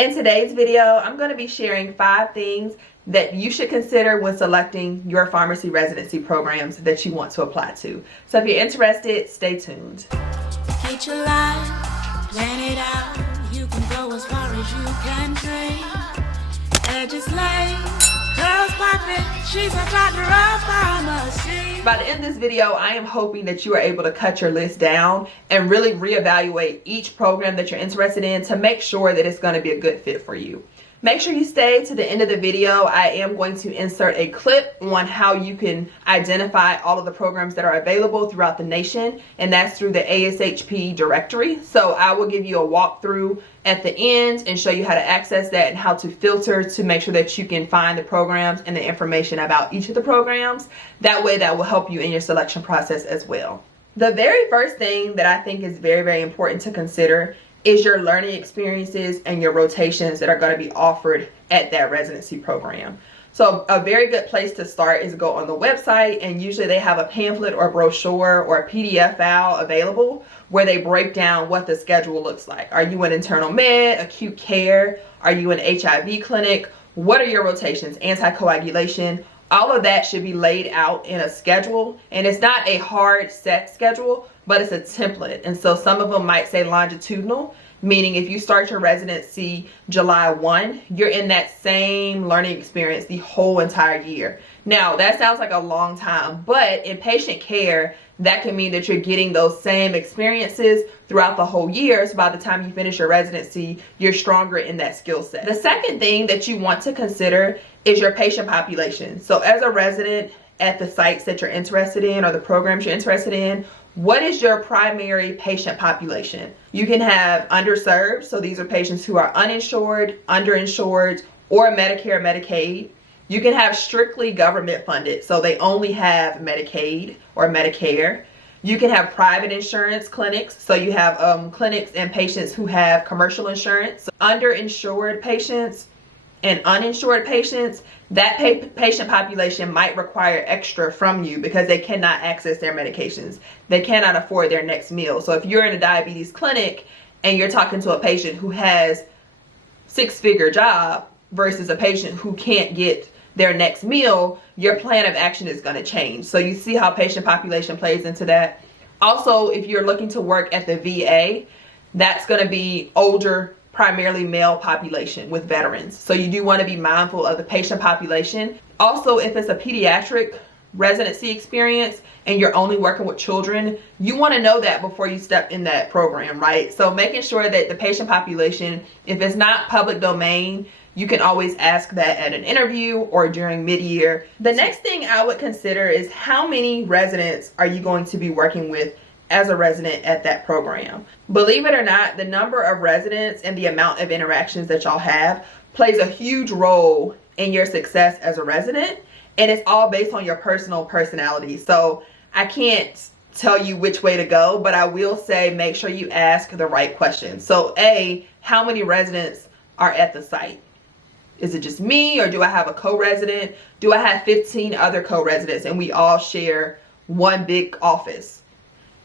In today's video, I'm going to be sharing 5 things that you should consider when selecting your pharmacy residency programs that you want to apply to. So if you're interested, stay tuned. Get your life, plan it out. You can go as far as you can dream. Edges laid, curls popping. She's a doctor of pharmacy. By the end of this video, I am hoping that you are able to cut your list down and really reevaluate each program that you're interested in to make sure that it's going to be a good fit for you. Make sure you stay to the end of the video. I am going to insert a clip on how you can identify all of the programs that are available throughout the nation, and that's through the ASHP directory. So I will give you a walkthrough at the end and show you how to access that and how to filter to make sure that you can find the programs and the information about each of the programs. That way that will help you in your selection process as well. The very first thing that I think is very, very important to consider is your learning experiences and your rotations that are going to be offered at that residency program. So a very good place to start is go on the website, and usually they have a pamphlet or brochure or a PDF file available where they break down what the schedule looks like. Are you in internal med, acute care? Are you in HIV clinic? What are your rotations? Anticoagulation? All of that should be laid out in a schedule, and it's not a hard set schedule, but it's a template. And so some of them might say longitudinal, meaning if you start your residency July 1, you're in that same learning experience the whole entire year. Now that sounds like a long time, but in patient care, that can mean that you're getting those same experiences throughout the whole year. So by the time you finish your residency, you're stronger in that skill set. The second thing that you want to consider is your patient population. So as a resident at the sites that you're interested in or the programs you're interested in, what is your primary patient population? You can have underserved, so these are patients who are uninsured, underinsured, or Medicare, Medicaid. You can have strictly government funded, so they only have Medicaid or Medicare. You can have private insurance clinics, so you have clinics and patients who have commercial insurance. Underinsured patients and uninsured patients, that patient population might require extra from you because they cannot access their medications. They cannot afford their next meal. So if you're in a diabetes clinic and you're talking to a patient who has six-figure job versus a patient who can't get their next meal, your plan of action is going to change. So you see how patient population plays into that. Also, if you're looking to work at the VA, that's going to be older, primarily male population with veterans. So you do want to be mindful of the patient population. Also, if it's a pediatric residency experience and you're only working with children, you want to know that before you step in that program, right? So making sure that the patient population, if it's not public domain, you can always ask that at an interview or during mid-year. The next thing I would consider is how many residents are you going to be working with as a resident at that program. Believe it or not, the number of residents and the amount of interactions that y'all have plays a huge role in your success as a resident, and it's all based on your personal personality. So I can't tell you which way to go, but I will say make sure you ask the right questions. So A, how many residents are at the site? Is it just me, or do I have a co-resident? Do I have 15 other co-residents and we all share one big office?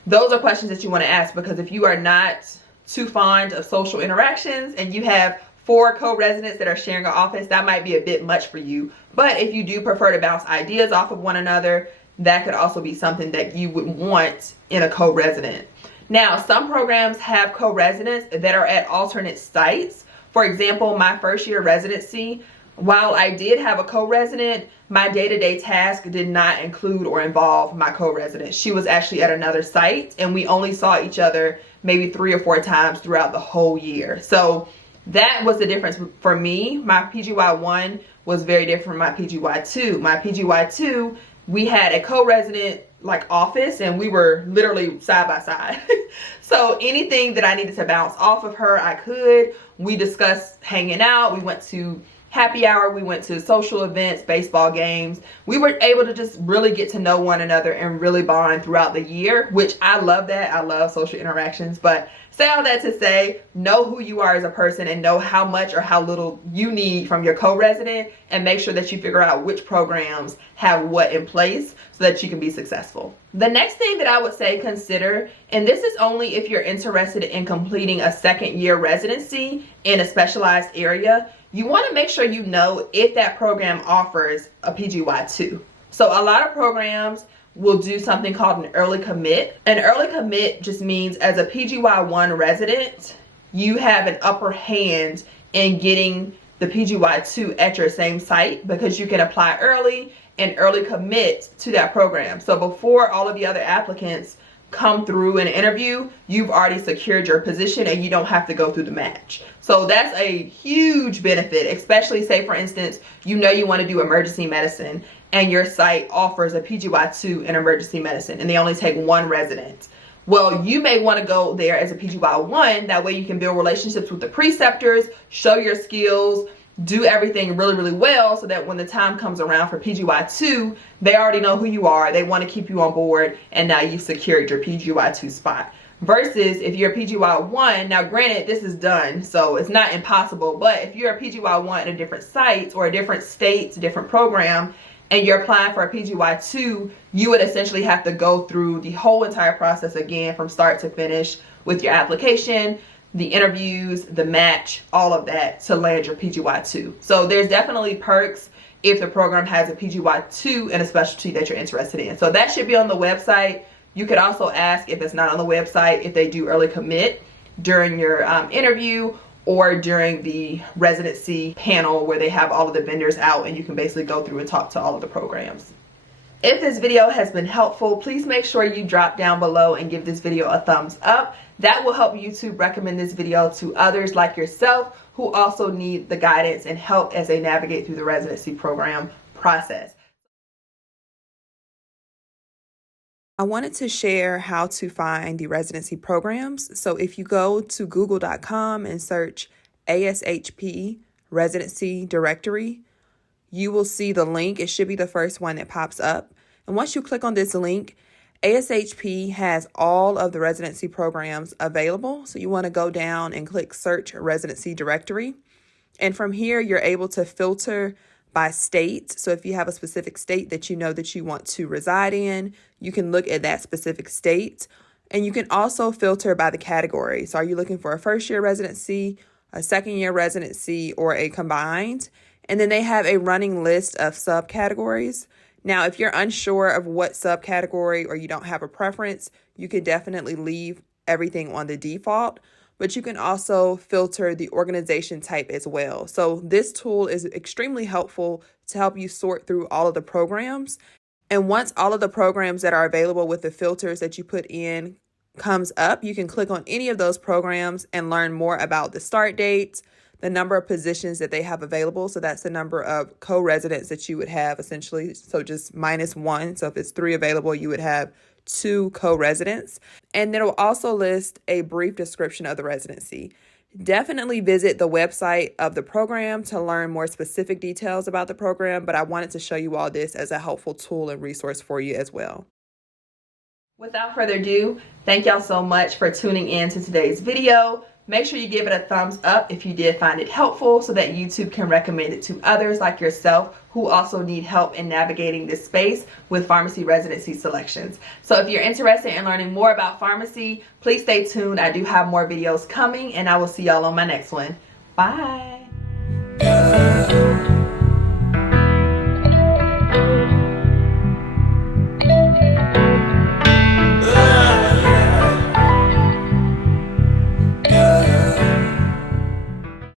Those are questions that you want to ask, because if you are not too fond of social interactions and you have 4 co-residents that are sharing an office, that might be a bit much for you. But if you do prefer to bounce ideas off of one another, that could also be something that you would want in a co-resident. Now, some programs have co-residents that are at alternate sites. For example, my first year residency, while I did have a co-resident, my day-to-day task did not include or involve my co-resident. She was actually at another site, and we only saw each other maybe 3 or 4 times throughout the whole year. So that was the difference for me. My PGY1 was very different from my PGY2. My PGY2, we had a co-resident like office, and we were literally side by side. So anything that I needed to bounce off of her, I could. We discussed hanging out. We went to happy hour, we went to social events, baseball games. We were able to just really get to know one another and really bond throughout the year, which I love that. I love social interactions, but Say all that to say, know who you are as a person and know how much or how little you need from your co-resident, and make sure that you figure out which programs have what in place so that you can be successful. The next thing that I would say consider, and this is only if you're interested in completing a second-year residency in a specialized area, you want to make sure you know if that program offers a PGY2. So a lot of programs will do something called an early commit. An early commit just means as a PGY1 resident, you have an upper hand in getting the PGY2 at your same site because you can apply early and early commit to that program. So before all of the other applicants come through an interview, you've already secured your position and you don't have to go through the match. So that's a huge benefit, especially say for instance, you know you want to do emergency medicine and your site offers a PGY2 in emergency medicine and they only take one resident. Well, you may want to go there as a PGY1. That way you can build relationships with the preceptors, show your skills, do everything really, really well so that when the time comes around for PGY2, they already know who you are. They want to keep you on board and now you've secured your PGY2 spot. Versus if you're a PGY1, now granted this is done, so it's not impossible, but if you're a PGY1 in a different site or a different state, different program, and you're applying for a PGY2, you would essentially have to go through the whole entire process again from start to finish with your application, the interviews, the match, all of that to land your PGY2. So there's definitely perks if the program has a PGY2 in a specialty that you're interested in. So that should be on the website. You could also ask if it's not on the website if they do early commit during your interview or during the residency panel where they have all of the vendors out and you can basically go through and talk to all of the programs. If this video has been helpful, please make sure you drop down below and give this video a thumbs up. That will help YouTube recommend this video to others like yourself who also need the guidance and help as they navigate through the residency program process. I wanted to share how to find the residency programs. So if you go to google.com and search ASHP residency directory, you will see the link. It should be the first one that pops up. And once you click on this link, ASHP has all of the residency programs available. So you want to go down and click search residency directory. And from here, you're able to filter by state. So if you have a specific state that you know that you want to reside in, you can look at that specific state. And you can also filter by the category. So are you looking for a first-year residency, a second-year residency, or a combined? And then they have a running list of subcategories. Now, if you're unsure of what subcategory or you don't have a preference, you can definitely leave everything on the default. But you can also filter the organization type as well. So this tool is extremely helpful to help you sort through all of the programs. And once all of the programs that are available with the filters that you put in comes up, you can click on any of those programs and learn more about the start dates, the number of positions that they have available. So that's the number of co-residents that you would have essentially. So just -1. So if it's 3 available, you would have 2 co-residents. And then it will also list a brief description of the residency. Definitely visit the website of the program to learn more specific details about the program, but I wanted to show you all this as a helpful tool and resource for you as well. Without further ado, thank y'all so much for tuning in to today's video. Make sure you give it a thumbs up if you did find it helpful so that YouTube can recommend it to others like yourself who also need help in navigating this space with pharmacy residency selections. So if you're interested in learning more about pharmacy, please stay tuned. I do have more videos coming and I will see y'all on my next one. Bye.